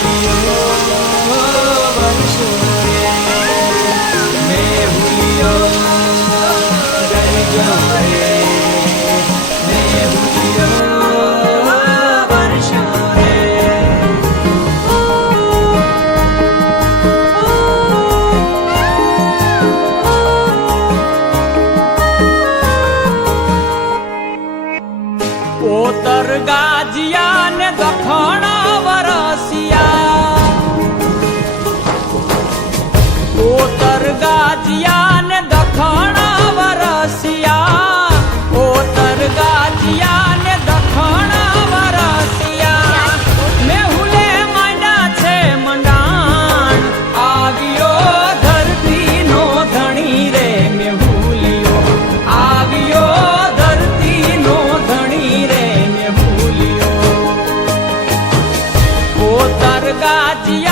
you. દરગાજિયા ને દખણા વરસિયા. ઓ દરગાજિયા Adiar